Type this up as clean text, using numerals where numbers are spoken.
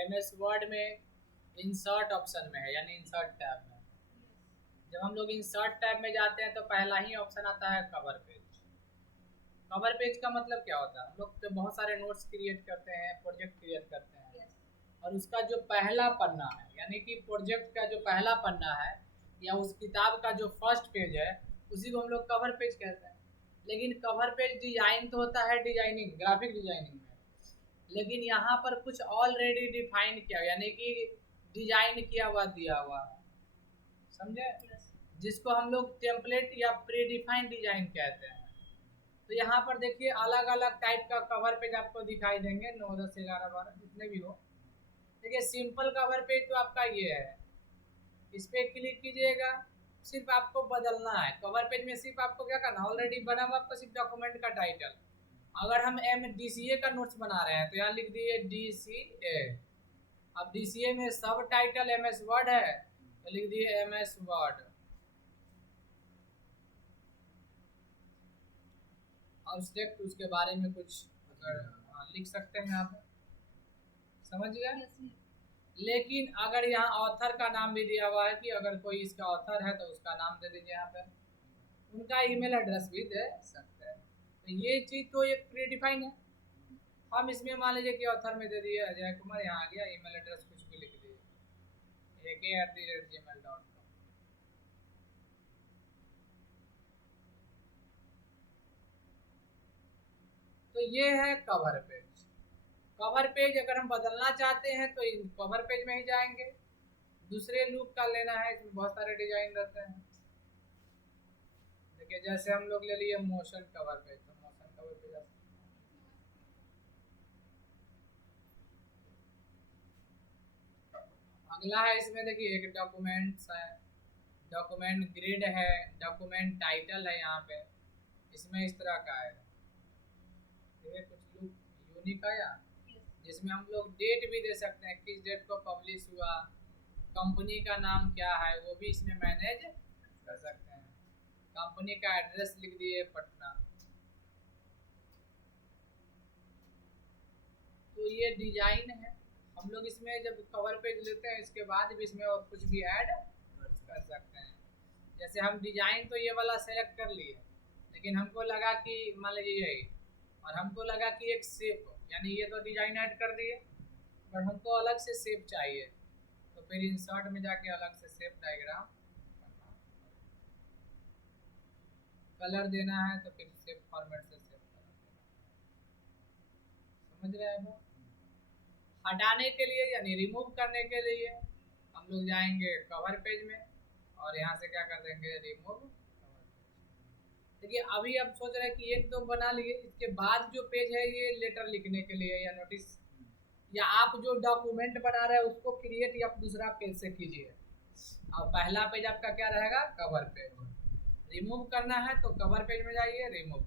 MS word में insert option में है, यानी इंसर्ट टैब में। जब हम लोग इंसर्ट टैब में जाते हैं तो पहला ही ऑप्शन आता है कवर पेज। कवर पेज का मतलब क्या होता है? हम लोग तो बहुत सारे नोट्स क्रिएट करते हैं, प्रोजेक्ट क्रिएट करते हैं, और उसका जो पहला पन्ना है, यानी कि प्रोजेक्ट का जो पहला पन्ना है या उस किताब का जो फर्स्ट पेज है, उसी को हम लोग कवर पेज कहते हैं। लेकिन कवर पेज डिजाइन तो होता है डिजाइनिंग, ग्राफिक डिजाइनिंग में, लेकिन यहाँ पर कुछ ऑलरेडी डिफाइन किया, यानी कि डिजाइन किया हुआ दिया हुआ है, समझे? जिसको हम लोग टेम्पलेट या प्री डिफाइन डिजाइन कहते हैं। तो यहाँ पर देखिए अलग अलग टाइप का कवर पेज आपको दिखाई देंगे, 9, 10, 11, 12 जितने भी हो। देखिए सिंपल कवर पेज तो आपका ये है, इस पर क्लिक कीजिएगा, सिर्फ आपको बदलना है। कवर पेज में सिर्फ आपको क्या करना, ऑलरेडी बना हुआ आपको सिर्फ डॉक्यूमेंट का टाइटल। अगर हम DCA का नोट्स बना रहे हैं तो यहाँ लिख दिए DCA। अब DCA में सब टाइटल MS वर्ड है तो लिख दिए MS वर्ड। ऑब्जेक्ट उसके बारे में कुछ अगर लिख सकते हैं आप, समझ गए? लेकिन अगर यहाँ ऑथर का नाम भी दिया हुआ है कि अगर कोई इसका ऑथर है तो उसका नाम दे दीजिए, यहाँ पे उनका ईमेल एड्रेस भी दे सकते हैं। तो ये चीज़ तो एक प्री डिफाइन है। हम इसमें मान लीजिए कि ऑथर में दे दिए अजय कुमार, यहाँ आ गया, ईमेल एड्रेस कुछ भी लिख दिए ak@gmail.com। तो ये है कवर पेज। कवर पेज अगर हम बदलना चाहते हैं तो कवर पेज में ही जाएंगे। दूसरे लूप का लेना है, इसमें बहुत सारे डिजाइन रहते हैं। देखिए जैसे हम लोग ले लिए मोशन कवर पेज, तो मोशन कवर पेज आ सकते हैं। अगला है इसमें देखिए एक डॉक्यूमेंट्स है, डॉक्यूमेंट ग्रिड है, डॉक्यूमेंट टाइटल है। यहाँ पे इसमें इस तरह का है, देखिए कुछ लूप यूनिक आया, जिसमें हम लोग डेट भी दे सकते हैं, किस डेट को पब्लिश हुआ, कंपनी का नाम क्या है वो भी इसमें मैनेज कर सकते हैं। कंपनी का एड्रेस लिख दिए पटना। तो ये डिजाइन है। हम लोग इसमें जब कवर पेज लेते हैं इसके बाद भी इसमें और कुछ भी ऐड कर सकते हैं। जैसे हम डिजाइन तो ये वाला सेलेक्ट कर लिए, लेकिन हमको लगा कि मान लीजिए यही, और हमको लगा कि एक शेप, यानी ये तो डिजाइन ऐड कर दिए, पर हमको अलग से शेप चाहिए, तो फिर इंसर्ट में जाके अलग से शेप डायग्राम करना, कलर देना है तो फिर शेप फॉर्मेट से शेप कलर देना। समझ रहे हैं वो? हटाने के लिए यानी रिमूव करने के लिए हम लोग जाएंगे कवर पेज में और यहाँ से क्या कर देंगे, रिमूव कवर पेज। देखिए अभी आप सोच रहे हैं कि एक दो बना लिए, इसके बाद जो पेज है ये लेटर लिखने के लिए या नोटिस, या आप जो डॉक्यूमेंट बना रहे हैं उसको क्रिएट या दूसरा पेज से कीजिए। और पहला पेज आपका क्या रहेगा, कवर पेज। रिमूव करना है तो कवर पेज में जाइए, रिमूव